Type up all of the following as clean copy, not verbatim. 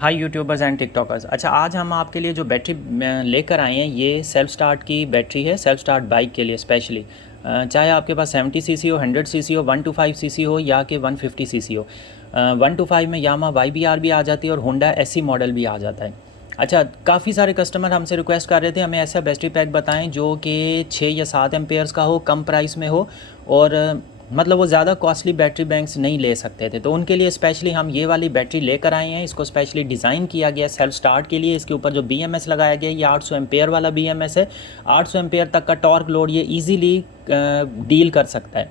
Hi YouTubers and TikTokers. अच्छा, आज हम आपके लिए जो बैटरी लेकर आए हैं ये सेल्फ़ स्टार्ट की बैटरी है, सेल्फ़ स्टार्ट बाइक के लिए स्पेशली। चाहे आपके पास 70 सीसी हो, 100 सीसी हो, 125 सीसी हो या कि 150 सीसी हो। 125 में यामा YBR भी आ जाती है और होंडा SC मॉडल भी आ जाता है। अच्छा, काफ़ी सारे कस्टमर हमसे रिक्वेस्ट कर रहे थे हमें ऐसा बैटरी पैक बताएं जो कि 6 या 7 एम्पेयर्स का हो, कम प्राइस में हो और मतलब वो ज़्यादा कॉस्टली बैटरी बैंक्स नहीं ले सकते थे, तो उनके लिए स्पेशली हम ये वाली बैटरी लेकर आए हैं। इसको स्पेशली डिज़ाइन किया गया सेल्फ स्टार्ट के लिए। इसके ऊपर जो BMS लगाया गया है ये 800 एम्पेयर वाला BMS है। 800 एम्पेयर तक का टॉर्क लोड ये ईजीली डील कर सकता है।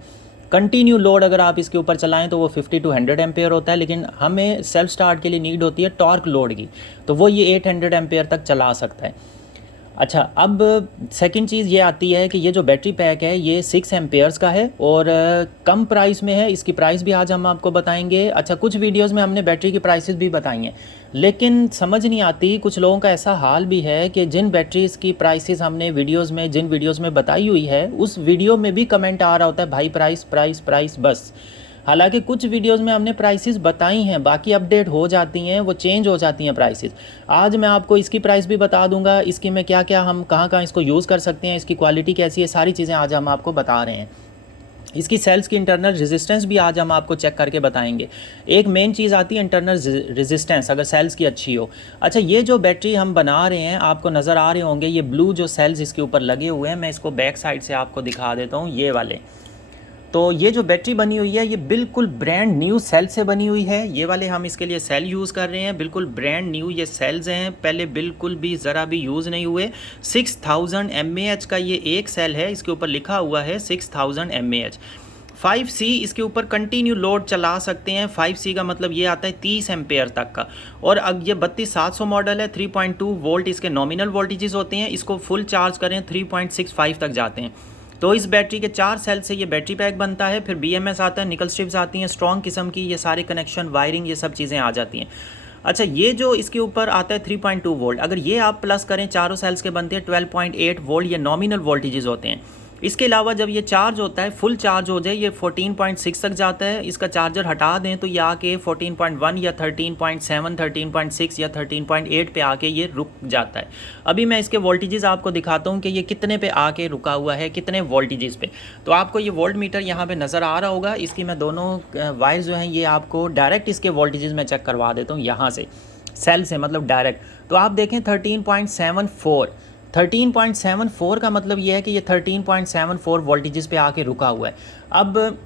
कंटिन्यू लोड अगर आप इसके ऊपर चलाएं तो वो 50 to 100 एम्पेयर होता है, लेकिन हमें सेल्फ स्टार्ट के लिए नीड होती है टॉर्क लोड की, तो वो ये 800 एम्पेयर तक चला सकता है। अच्छा, अब सेकंड चीज़ ये आती है कि ये जो बैटरी पैक है ये 6 एम्पेयर्स का है और कम प्राइस में है। इसकी प्राइस भी आज हम आपको बताएंगे। अच्छा, कुछ वीडियोस में हमने बैटरी की प्राइसेस भी बताई हैं, लेकिन समझ नहीं आती, कुछ लोगों का ऐसा हाल भी है कि जिन बैटरीज़ की प्राइसेस हमने जिन वीडियोज़ में बताई हुई है उस वीडियो में भी कमेंट आ रहा होता है भाई प्राइस प्राइस प्राइस बस। हालांकि कुछ वीडियोस में हमने प्राइसेस बताई हैं, बाकी अपडेट हो जाती हैं, वो चेंज हो जाती हैं प्राइसेस। आज मैं आपको इसकी प्राइस भी बता दूंगा, इसकी में क्या क्या हम कहाँ कहाँ इसको यूज़ कर सकते हैं, इसकी क्वालिटी कैसी है, सारी चीज़ें आज हम आपको बता रहे हैं। इसकी सेल्स की इंटरनल रेजिस्टेंस भी आज हम आपको चेक करके बताएंगे। एक मेन चीज़ आती है इंटरनल रेजिस्टेंस, अगर सेल्स की अच्छी हो। अच्छा, ये जो बैटरी हम बना रहे हैं आपको नज़र आ रहे होंगे, ये ब्लू जो सेल्स इसके ऊपर लगे हुए हैं, मैं इसको बैक साइड से आपको दिखा देता हूँ, ये वाले। तो ये जो बैटरी बनी हुई है ये बिल्कुल ब्रांड न्यू सेल से बनी हुई है। ये वाले हम इसके लिए सेल यूज़ कर रहे हैं, बिल्कुल ब्रांड न्यू ये सेल्स हैं, पहले बिल्कुल भी ज़रा भी यूज़ नहीं हुए। 6000 mAh का ये एक सेल है, इसके ऊपर लिखा हुआ है 6000 mAh। 5C इसके ऊपर कंटिन्यू लोड चला सकते हैं। 5C का मतलब ये आता है 30 एम्पेयर तक का। और अब ये 32700 मॉडल है, 3.2 वोल्ट इसके नॉमिनल वोल्टेजेस होते हैं। इसको फुल चार्ज करें 3.65 तक जाते हैं। तो इस बैटरी के 4 सेल से ये बैटरी पैक बनता है। फिर BMS आता है, निकल स्ट्रिप्स आती हैं स्ट्रॉन्ग किस्म की, ये सारे कनेक्शन वायरिंग ये सब चीज़ें आ जाती हैं। अच्छा, ये जो इसके ऊपर आता है 3.2 वोल्ट, अगर ये आप प्लस करें चारों सेल्स के बनते हैं 12.8 वोल्ट, ये नॉमिनल वोल्टेजेस होते हैं। इसके अलावा जब ये चार्ज होता है, फुल चार्ज हो जाए, ये 14.6 तक जाता है। इसका चार्जर हटा दें तो ये आके 14.1 या 13.7, 13.6 या 13.8 पे आके ये रुक जाता है। अभी मैं इसके वोल्टेजेस आपको दिखाता हूँ कि ये कितने पे आके रुका हुआ है, कितने वोल्टेजेस पे। तो आपको ये वोल्ट मीटर यहाँ पे नज़र आ रहा होगा। इसकी मैं दोनों वायर्स जो हैं ये आपको डायरेक्ट इसके वोल्टेजेस में चेक करवा देता हूँ यहाँ से, सेल से, मतलब डायरेक्ट। तो आप देखें 13.74 का मतलब ये है कि ये 13.74 वोल्टेजेस पे आके रुका हुआ है। अब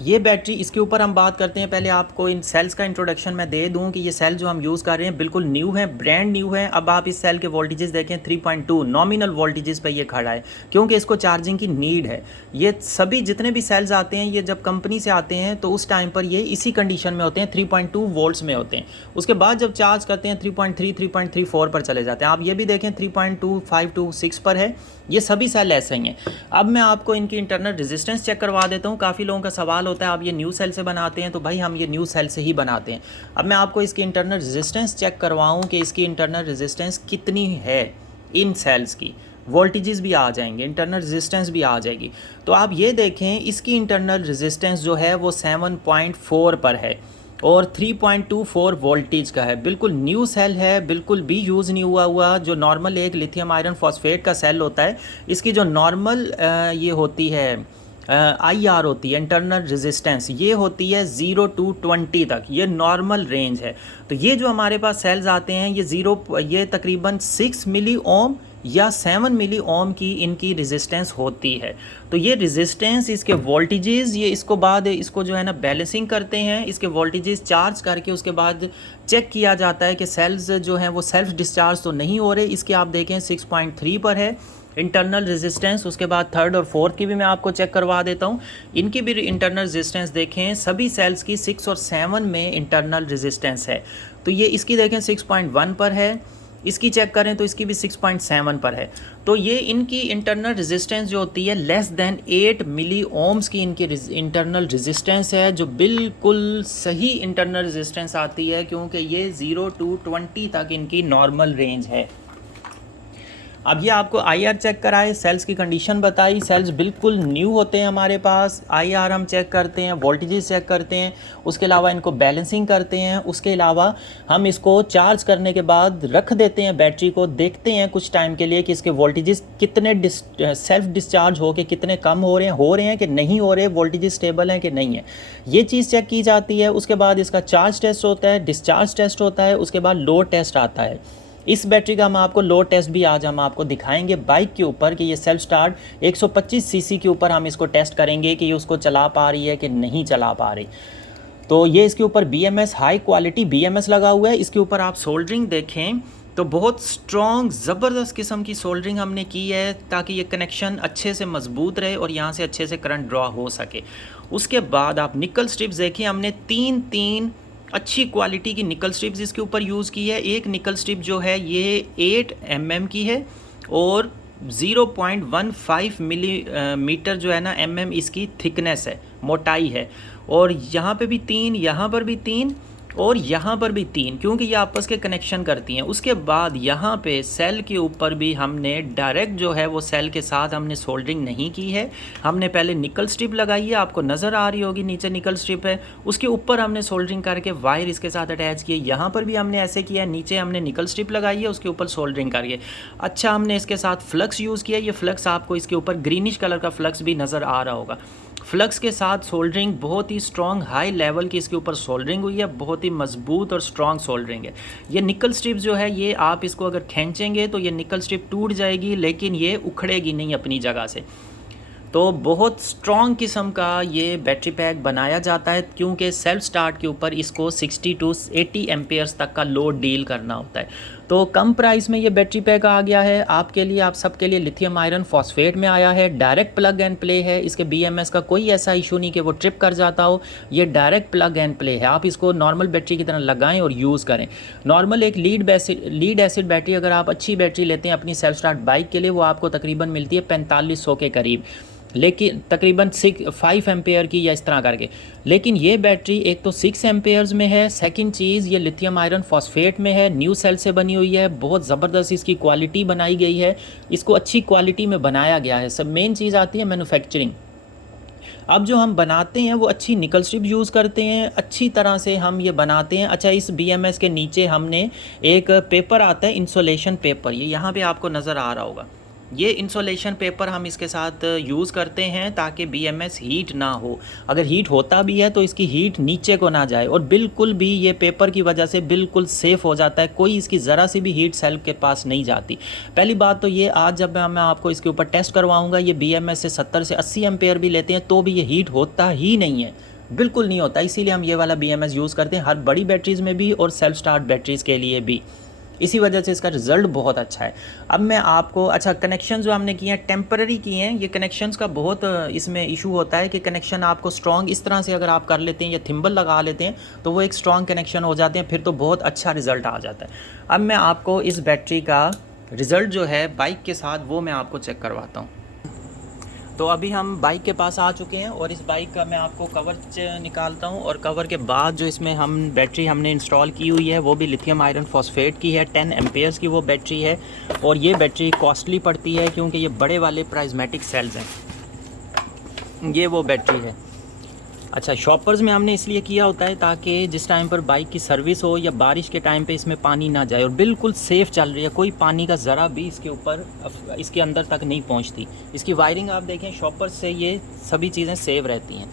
ये बैटरी, इसके ऊपर हम बात करते हैं। पहले आपको इन सेल्स का इंट्रोडक्शन मैं दे दूं कि ये सेल जो हम यूज़ कर रहे हैं बिल्कुल न्यू है, ब्रांड न्यू है। अब आप इस सेल के वोल्टेजेस देखें, 3.2 नॉमिनल वोल्टेजेस पे ये खड़ा है, क्योंकि इसको चार्जिंग की नीड है। ये सभी जितने भी सेल्स आते हैं ये जब कंपनी से आते हैं तो उस टाइम पर ये इसी कंडीशन में होते हैं, 3.2 वोल्ट्स में होते हैं। उसके बाद जब चार्ज करते हैं 3.3, 3.34 पर चले जाते हैं। आप ये भी देखें 3.25 पर है। ये सभी सेल ऐसे ही हैं। अब मैं आपको इनकी इंटरनल रेजिस्टेंस चेक करवा देता हूँ। काफ़ी लोगों का सवाल होता है आप ये न्यू सेल से बनाते हैं, तो भाई हम ये न्यू सेल से ही बनाते हैं। अब मैं आपको इसकी इंटरनल रेजिस्टेंस चेक करवाऊँ कि इसकी इंटरनल रेजिस्टेंस कितनी है। इन सेल्स की वोल्टेजेस भी आ जाएंगे, इंटरनल रेजिस्टेंस भी आ जाएगी। तो आप ये देखें इसकी इंटरनल रेजिस्टेंस जो है वो 7.4 पर है और 3.24 वोल्टेज का है। बिल्कुल न्यू सेल है, बिल्कुल भी यूज़ नहीं हुआ। जो नॉर्मल एक लिथियम आयरन फॉस्फेट का सेल होता है, इसकी जो नॉर्मल ये होती है IR होती है, इंटरनल रेजिस्टेंस, ये होती है 0 to 20 तक, ये नॉर्मल रेंज है। तो ये जो हमारे पास सेल्स आते हैं ये तकरीबन 6 मिली ओम या 7 मिली ओम की इनकी रेजिस्टेंस होती है। तो ये रेजिस्टेंस, इसके वोल्टेजेस, ये इसको बाद इसको जो है ना बैलेंसिंग करते हैं, इसके वोल्टेजेस चार्ज करके उसके बाद चेक किया जाता है कि सेल्स जो हैं वो सेल्फ डिस्चार्ज तो नहीं हो रहे। इसके आप देखें 6.3 पर है इंटरनल रेजिस्टेंस। उसके बाद थर्ड और फोर्थ की भी मैं आपको चेक करवा देता हूँ, इनकी भी इंटरनल रेजिस्टेंस देखें। सभी सेल्स की 6 और 7 में इंटरनल रेजिस्टेंस है। तो ये इसकी देखें 6.1 पर है, इसकी चेक करें तो इसकी भी 6.7 पर है। तो ये इनकी इंटरनल रेजिस्टेंस जो होती है लेस दैन 8 मिली ओम्स की इनकी इंटरनल रेजिस्टेंस है, जो बिल्कुल सही इंटरनल रेजिस्टेंस आती है, क्योंकि ये 0 to 20 तक इनकी नॉर्मल रेंज है। अब ये आपको आईआर चेक कराए, सेल्स की कंडीशन बताई, सेल्स बिल्कुल न्यू होते हैं हमारे पास। आईआर हम चेक करते हैं, वोल्टेजेस चेक करते हैं, उसके अलावा इनको बैलेंसिंग करते हैं, उसके अलावा हम इसको चार्ज करने के बाद रख देते हैं बैटरी को, देखते हैं कुछ टाइम के लिए कि इसके वोल्टेजेस कितने सेल्फ डिस्चार्ज हो के कितने कम हो रहे हैं कि नहीं हो रहे, वोल्टेजेस स्टेबल हैं कि नहीं है, ये चीज़ चेक की जाती है। उसके बाद इसका चार्ज टेस्ट होता है, डिस्चार्ज टेस्ट होता है, उसके बाद लोड टेस्ट आता है। इस बैटरी का हम आपको लोड टेस्ट भी आज हम आपको दिखाएंगे बाइक के ऊपर कि ये सेल्फ स्टार्ट 125 सीसी के ऊपर हम इसको टेस्ट करेंगे कि ये उसको चला पा रही है कि नहीं चला पा रही। तो ये इसके ऊपर BMS हाई क्वालिटी BMS लगा हुआ है। इसके ऊपर आप सोल्डरिंग देखें तो बहुत स्ट्रॉन्ग ज़बरदस्त किस्म की सोल्डरिंग हमने की है ताकि ये कनेक्शन अच्छे से मजबूत रहे और यहाँ से अच्छे से करंट ड्रॉ हो सके। उसके बाद आप निकल स्ट्रिप्स देखें, हमने तीन अच्छी क्वालिटी की निकल स्ट्रिप्स इसके ऊपर यूज़ की है। एक निकल स्ट्रिप जो है ये 8 mm की है और 0.15 मिलीमीटर जो है ना mm इसकी थिकनेस है, मोटाई है। और यहाँ पे भी 3, यहाँ पर भी 3 और यहाँ पर भी 3, क्योंकि ये आपस के कनेक्शन करती हैं। उसके बाद यहाँ पे सेल के ऊपर भी हमने डायरेक्ट जो है वो सेल के साथ हमने सोल्डरिंग नहीं की है, हमने पहले निकल स्ट्रिप लगाई है, आपको नज़र आ रही होगी नीचे निकल स्ट्रिप है, उसके ऊपर हमने सोल्डरिंग करके वायर इसके साथ अटैच किए। यहाँ पर भी हमने ऐसे किया है, नीचे हमने निकल स्ट्रिप लगाई है, उसके ऊपर सोल्डरिंग करिए। अच्छा, हमने इसके साथ फ्लक्स यूज़ किया, ये फ्लक्स आपको इसके ऊपर ग्रीनिश कलर का फ्लक्स भी नज़र आ रहा होगा। फ्लक्स के साथ सोल्डरिंग बहुत ही स्ट्रॉन्ग हाई लेवल की इसके ऊपर सोल्डरिंग हुई है, बहुत ही मजबूत और स्ट्रॉन्ग सोल्डरिंग है। ये निकल स्ट्रिप जो है ये आप इसको अगर खींचेंगे तो ये निकल स्ट्रिप टूट जाएगी, लेकिन ये उखड़ेगी नहीं अपनी जगह से। तो बहुत स्ट्रॉन्ग किस्म का ये बैटरी पैक बनाया जाता है, क्योंकि सेल्फ स्टार्ट के ऊपर इसको 60 to 80 एम्पेयर्स तक का लोड डील करना होता है। तो कम प्राइस में ये बैटरी पैक आ गया है आपके लिए, आप सबके लिए। लिथियम आयरन फॉस्फेट में आया है, डायरेक्ट प्लग एंड प्ले है। इसके BMS का कोई ऐसा इशू नहीं कि वो ट्रिप कर जाता हो, ये डायरेक्ट प्लग एंड प्ले है। आप इसको नॉर्मल बैटरी की तरह लगाएं और यूज़ करें। नॉर्मल एक लीड एसिड बैटरी अगर आप अच्छी बैटरी लेते हैं अपनी सेल्फ स्टार्ट बाइक के लिए, वो आपको तकरीबन मिलती है 4500 के करीब, लेकिन तकरीबन 5 एम्पेयर की या इस तरह करके। लेकिन ये बैटरी एक तो 6 एम्पेयर्स में है, सेकंड चीज़ ये लिथियम आयरन फॉस्फेट में है, न्यू सेल से बनी हुई है, बहुत ज़बरदस्त इसकी क्वालिटी बनाई गई है, इसको अच्छी क्वालिटी में बनाया गया है। सब मेन चीज़ आती है मैन्युफैक्चरिंग। अब जो हम बनाते हैं वो अच्छी निकल स्ट्रिप यूज़ करते हैं, अच्छी तरह से हम ये बनाते हैं। अच्छा, इस BMS के नीचे हमने एक पेपर आता है, इंसुलेशन पेपर, ये यहाँ पे आपको नज़र आ रहा होगा। ये इंसुलेशन पेपर हम इसके साथ यूज़ करते हैं ताकि BMS हीट ना हो। अगर हीट होता भी है तो इसकी हीट नीचे को ना जाए, और बिल्कुल भी ये पेपर की वजह से बिल्कुल सेफ़ हो जाता है, कोई इसकी ज़रा सी भी हीट सेल के पास नहीं जाती। पहली बात तो ये, आज जब मैं आपको इसके ऊपर टेस्ट करवाऊँगा, ये BMS से 70 से 80 एम्पेयर भी लेते हैं तो भी ये हीट होता ही नहीं है, बिल्कुल नहीं होता। इसीलिए हम ये वाला BMS यूज़ करते हैं हर बड़ी बैटरीज़ में भी और सेल्फ स्टार्ट बैटरीज़ के लिए भी। इसी वजह से इसका रिज़ल्ट बहुत अच्छा है। अब मैं आपको, अच्छा, कनेक्शन जो हमने किए हैं टेम्पररी किए हैं। ये कनेक्शंस का बहुत इसमें इशू होता है कि कनेक्शन आपको स्ट्रॉन्ग इस तरह से अगर आप कर लेते हैं या थिम्बल लगा लेते हैं तो वो एक स्ट्रॉन्ग कनेक्शन हो जाते हैं, फिर तो बहुत अच्छा रिज़ल्ट आ जाता है। अब मैं आपको इस बैटरी का रिज़ल्ट जो है बाइक के साथ वो मैं आपको चेक करवाता हूँ। तो अभी हम बाइक के पास आ चुके हैं और इस बाइक का मैं आपको कवर निकालता हूं, और कवर के बाद जो इसमें हम बैटरी हमने इंस्टॉल की हुई है वो भी लिथियम आयरन फॉस्फेट की है, 10 एम्पेयर्स की वो बैटरी है। और ये बैटरी कॉस्टली पड़ती है क्योंकि ये बड़े वाले प्राइज़मेटिक सेल्स हैं, ये वो बैटरी है। अच्छा, शॉपर्स में हमने इसलिए किया होता है ताकि जिस टाइम पर बाइक की सर्विस हो या बारिश के टाइम पे इसमें पानी ना जाए, और बिल्कुल सेफ़ चल रही है, कोई पानी का ज़रा भी इसके ऊपर इसके अंदर तक नहीं पहुंचती। इसकी वायरिंग आप देखें, शॉपर्स से ये सभी चीज़ें सेव रहती हैं।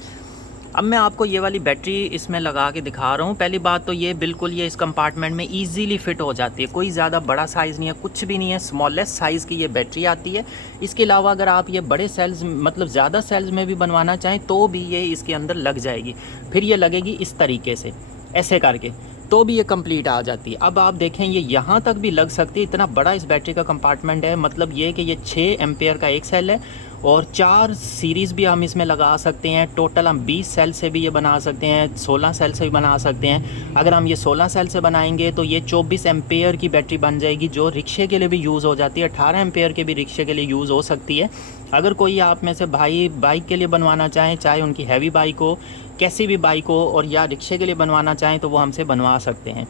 अब मैं आपको ये वाली बैटरी इसमें लगा के दिखा रहा हूँ। पहली बात तो ये बिल्कुल ये इस कंपार्टमेंट में इजीली फिट हो जाती है, कोई ज़्यादा बड़ा साइज़ नहीं है, कुछ भी नहीं है, स्मॉलेस्ट साइज़ की ये बैटरी आती है। इसके अलावा अगर आप ये बड़े सेल्स, मतलब ज़्यादा सेल्स में भी बनवाना चाहें तो भी ये इसके अंदर लग जाएगी। फिर ये लगेगी इस तरीके से, ऐसे करके, तो भी ये कंप्लीट आ जाती है। अब आप देखें ये यहाँ तक भी लग सकती है, इतना बड़ा इस बैटरी का कंपार्टमेंट है। मतलब ये कि ये 6 एम्पेयर का एक सेल है और 4 सीरीज़ भी हम इसमें लगा सकते हैं। टोटल हम 20 सेल से भी ये बना सकते हैं, 16 सेल से भी बना सकते हैं। अगर हम ये 16 सेल से बनाएंगे तो ये 24 एम्पेयर की बैटरी बन जाएगी, जो रिक्शे के लिए भी यूज़ हो जाती है। 18 एम्पेयर के भी रिक्शे के लिए यूज़ हो सकती है। अगर कोई आप में से भाई बाइक के लिए बनवाना चाहें, चाहे उनकी हैवी बाइक हो, कैसी भी बाइक हो, और या रिक्शे के लिए बनवाना चाहें तो वो हमसे बनवा सकते हैं।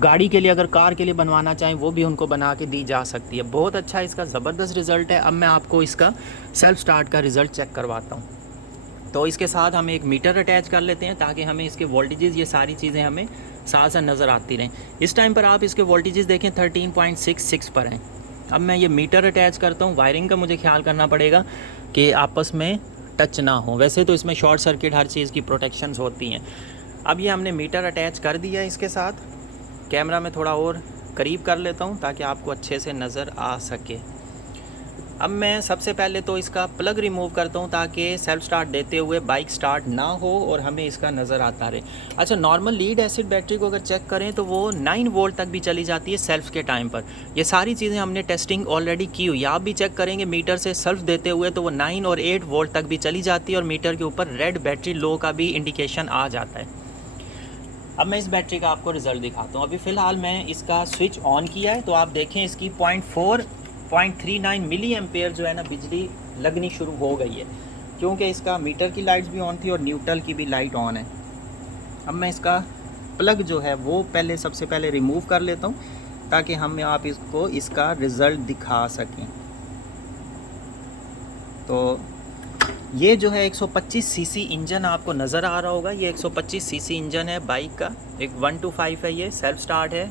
गाड़ी के लिए, अगर कार के लिए बनवाना चाहें वो भी उनको बना के दी जा सकती है। बहुत अच्छा इसका ज़बरदस्त रिज़ल्ट है। अब मैं आपको इसका सेल्फ़ स्टार्ट का रिज़ल्ट चेक करवाता हूँ। तो इसके साथ हम एक मीटर अटैच कर लेते हैं ताकि हमें इसके वोल्टेजेस, ये सारी चीज़ें हमें साथ साथ नज़र आती रहें। इस टाइम पर आप इसके वोल्टेजेस देखें 13.66 पर हैं। अब मैं ये मीटर अटैच करता हूँ। वायरिंग का मुझे ख्याल करना पड़ेगा कि आपस में टच ना हो। वैसे तो इसमें शॉर्ट सर्किट हर चीज़ की प्रोटेक्शंस होती हैं। अब ये हमने मीटर अटैच कर दिया है इसके साथ। कैमरा में थोड़ा और करीब कर लेता हूँ ताकि आपको अच्छे से नज़र आ सके। अब मैं सबसे पहले तो इसका प्लग रिमूव करता हूँ ताकि सेल्फ स्टार्ट देते हुए बाइक स्टार्ट ना हो और हमें इसका नज़र आता रहे। अच्छा, नॉर्मल लीड एसिड बैटरी को अगर चेक करें तो वो 9 वोल्ट तक भी चली जाती है सेल्फ के टाइम पर। ये सारी चीज़ें हमने टेस्टिंग ऑलरेडी की हुई है। आप भी चेक करेंगे मीटर से सेल्फ देते हुए तो वो 9 और 8 वोल्ट तक भी चली जाती है और मीटर के ऊपर रेड बैटरी लो का भी इंडिकेशन आ जाता है। अब मैं इस बैटरी का आपको रिज़ल्ट दिखाता हूँ। अभी फ़िलहाल मैं इसका स्विच ऑन किया है तो आप देखें इसकी 0.39 मिली एम्पेयर जो है ना बिजली लगनी शुरू हो गई है, क्योंकि इसका मीटर की लाइट्स भी ऑन थी और न्यूट्रल की भी लाइट ऑन है। अब मैं इसका प्लग जो है वो सबसे पहले रिमूव कर लेता हूँ ताकि हम आप इसको इसका रिज़ल्ट दिखा सकें। तो ये जो है 125 सीसी इंजन आपको नज़र आ रहा होगा। ये 125 सीसी इंजन है बाइक का, एक 125 है, ये सेल्फ स्टार्ट है।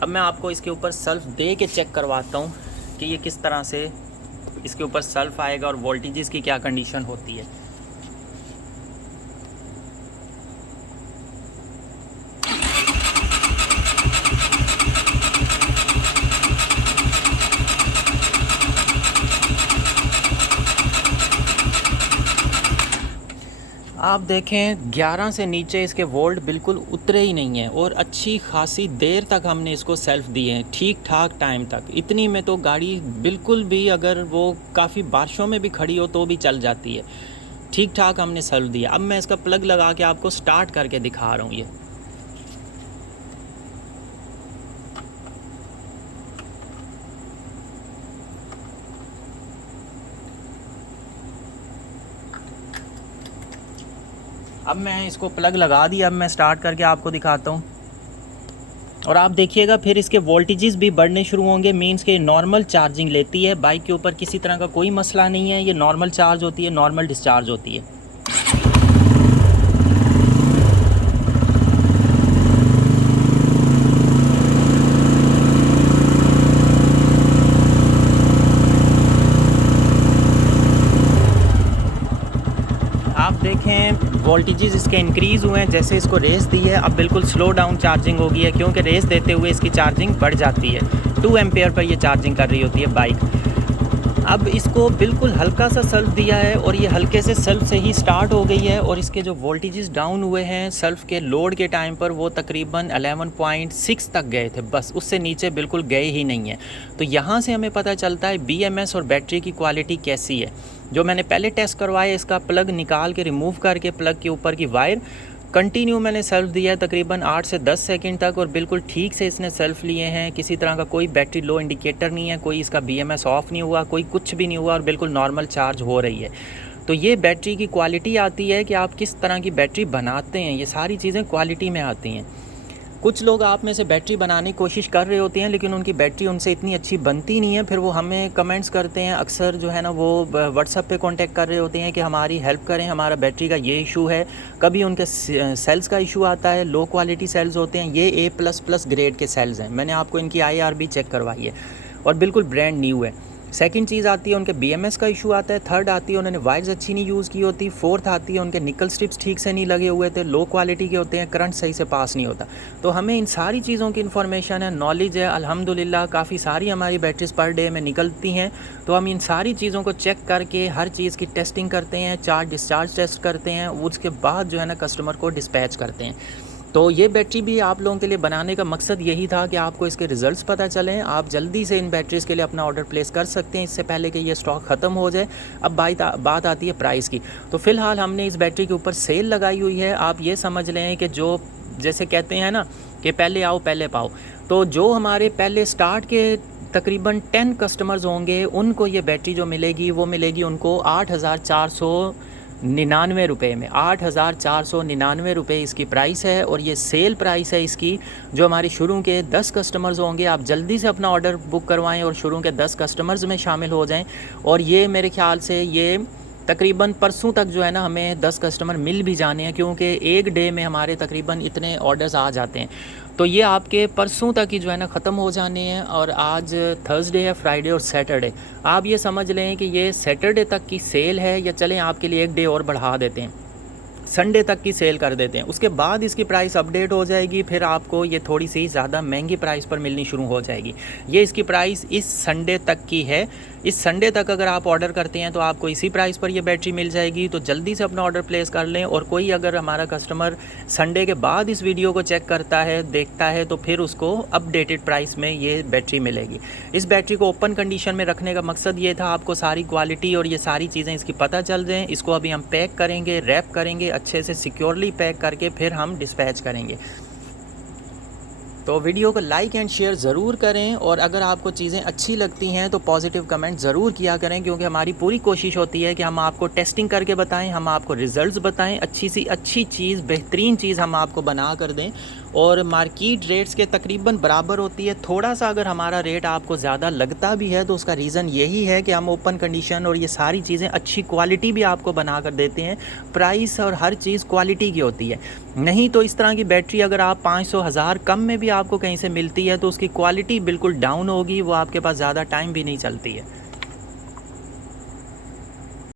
अब मैं आपको इसके ऊपर सेल्फ दे के चेक करवाता हूँ कि ये किस तरह से इसके ऊपर सेल्फ आएगा और वोल्टेजेस की क्या कंडीशन होती है। आप देखें 11 से नीचे इसके वोल्ट बिल्कुल उतरे ही नहीं हैं और अच्छी खासी देर तक हमने इसको सेल्फ दिए हैं, ठीक ठाक टाइम तक। इतनी में तो गाड़ी बिल्कुल भी, अगर वो काफ़ी बारिशों में भी खड़ी हो तो भी चल जाती है। ठीक ठाक हमने सेल्फ दिया। अब मैं इसका प्लग लगा के आपको स्टार्ट करके दिखा रहा हूँ। ये अब मैं इसको प्लग लगा दिया। अब मैं स्टार्ट करके आपको दिखाता हूँ और आप देखिएगा फिर इसके वोल्टेजेस भी बढ़ने शुरू होंगे। मींस के नॉर्मल चार्जिंग लेती है बाइक के ऊपर, किसी तरह का कोई मसला नहीं है। ये नॉर्मल चार्ज होती है, नॉर्मल डिस्चार्ज होती है। आप देखें वोल्टेजेस इसके इंक्रीज़ हुए हैं। जैसे इसको रेस दी है अब बिल्कुल स्लो डाउन चार्जिंग हो गई है, क्योंकि रेस देते हुए इसकी चार्जिंग बढ़ जाती है। 2 एम्पेयर पर ये चार्जिंग कर रही होती है बाइक। अब इसको बिल्कुल हल्का सा सेल्फ दिया है और ये हल्के से सेल्फ से ही स्टार्ट हो गई है और इसके जो वोल्टेजेस डाउन हुए हैं सेल्फ के लोड के टाइम पर वो तकरीबन 11.6 तक गए थे, बस उससे नीचे बिल्कुल गए ही नहीं हैं। तो यहाँ से हमें पता चलता है BMS और बैटरी की क्वालिटी कैसी है। जो मैंने पहले टेस्ट करवाया, इसका प्लग निकाल के रिमूव करके प्लग के ऊपर की वायर कंटिन्यू मैंने सेल्फ दिया है तकरीबन 8 से 10 सेकंड तक और बिल्कुल ठीक से इसने सेल्फ लिए हैं। किसी तरह का कोई बैटरी लो इंडिकेटर नहीं है, कोई इसका BMS ऑफ नहीं हुआ, कोई कुछ भी नहीं हुआ और बिल्कुल नॉर्मल चार्ज हो रही है। तो ये बैटरी की क्वालिटी आती है कि आप किस तरह की बैटरी बनाते हैं, ये सारी चीज़ें क्वालिटी में आती हैं। कुछ लोग आप में से बैटरी बनाने की कोशिश कर रहे होते हैं लेकिन उनकी बैटरी उनसे इतनी अच्छी बनती नहीं है, फिर वो हमें कमेंट्स करते हैं। अक्सर जो है ना वो व्हाट्सएप पे कांटेक्ट कर रहे होते हैं कि हमारी हेल्प करें, हमारा बैटरी का ये इशू है। कभी उनके सेल्स का इशू आता है, लो क्वालिटी सेल्स होते हैं। ये A++ ग्रेड के सेल्स हैं। मैंने आपको इनकी IRB चेक करवाई है और बिल्कुल ब्रांड न्यू है। सेकंड चीज़ आती है उनके BMS का इशू आता है। थर्ड आती है उन्होंने वायर्स अच्छी नहीं यूज़ की होती। फोर्थ आती है उनके निकल स्ट्रिप्स ठीक से नहीं लगे हुए थे, लो क्वालिटी के होते हैं, करंट सही से पास नहीं होता। तो हमें इन सारी चीज़ों की इन्फॉर्मेशन है, नॉलेज है। अल्हम्दुलिल्लाह काफ़ी सारी हमारी बैटरीज पर डे में निकलती हैं, तो हम इन सारी चीज़ों को चेक करके हर चीज़ की टेस्टिंग करते हैं, चार्ज डिस्चार्ज टेस्ट करते हैं, उसके बाद जो है ना कस्टमर को डिस्पैच करते हैं। तो ये बैटरी भी आप लोगों के लिए बनाने का मकसद यही था कि आपको इसके रिज़ल्ट्स पता चलें, आप जल्दी से इन बैटरीज़ के लिए अपना ऑर्डर प्लेस कर सकते हैं इससे पहले कि ये स्टॉक ख़त्म हो जाए। अब बात आती है प्राइस की। तो फ़िलहाल हमने इस बैटरी के ऊपर सेल लगाई हुई है। आप ये समझ लें कि जो जैसे कहते हैं ना कि पहले आओ पहले पाओ, तो जो हमारे पहले स्टार्ट के तकरीबन 10 कस्टमर्स होंगे उनको ये बैटरी जो मिलेगी वो मिलेगी उनको 8,400 ₹99 में, 8,499 इसकी प्राइस है। और ये सेल प्राइस है इसकी। जो हमारे शुरू के 10 कस्टमर्स होंगे, आप जल्दी से अपना ऑर्डर बुक करवाएं और शुरू के 10 कस्टमर्स में शामिल हो जाएं। और ये मेरे ख्याल से ये तकरीबन परसों तक जो है ना हमें 10 कस्टमर मिल भी जाने हैं, क्योंकि एक डे में हमारे तकरीबन इतने ऑर्डर्स आ जाते हैं। तो ये आपके परसों तक ही जो है ना ख़त्म हो जाने हैं। और आज थर्सडे है, फ्राइडे और सैटरडे। आप ये समझ लें कि ये सैटरडे तक की सेल है, या चलें आपके लिए एक डे और बढ़ा देते हैं, संडे तक की सेल कर देते हैं। उसके बाद इसकी प्राइस अपडेट हो जाएगी, फिर आपको ये थोड़ी सी ज़्यादा महंगी प्राइस पर मिलनी शुरू हो जाएगी। ये इसकी प्राइस इस संडे तक की है। इस संडे तक अगर आप ऑर्डर करते हैं तो आपको इसी प्राइस पर ये बैटरी मिल जाएगी। तो जल्दी से अपना ऑर्डर प्लेस कर लें। और कोई अगर हमारा कस्टमर संडे के बाद इस वीडियो को चेक करता है, देखता है, तो फिर उसको अपडेटेड प्राइस में ये बैटरी मिलेगी। इस बैटरी को ओपन कंडीशन में रखने का मकसद ये था, आपको सारी क्वालिटी और ये सारी चीज़ें इसकी पता चल जाएँ। इसको अभी हम पैक करेंगे, रैप करेंगे, अच्छे से सिक्योरली पैक करके फिर हम डिस्पैच करेंगे। तो वीडियो को लाइक एंड शेयर ज़रूर करें। और अगर आपको चीज़ें अच्छी लगती हैं तो पॉजिटिव कमेंट ज़रूर किया करें, क्योंकि हमारी पूरी कोशिश होती है कि हम आपको टेस्टिंग करके बताएं, हम आपको रिज़ल्ट्स बताएं, अच्छी सी अच्छी चीज़, बेहतरीन चीज़ हम आपको बना कर दें। और मार्केट रेट्स के तकरीबन बराबर होती है। थोड़ा सा अगर हमारा रेट आपको ज़्यादा लगता भी है तो उसका रीज़न यही है कि हम ओपन कंडीशन और ये सारी चीज़ें अच्छी क्वालिटी भी आपको बना कर देते हैं। प्राइस और हर चीज़ क्वालिटी की होती है। नहीं तो इस तरह की बैटरी अगर आप 500,000 कम में भी आपको कहीं से मिलती है तो उसकी क्वालिटी बिल्कुल डाउन होगी, वो आपके पास ज़्यादा टाइम भी नहीं चलती है।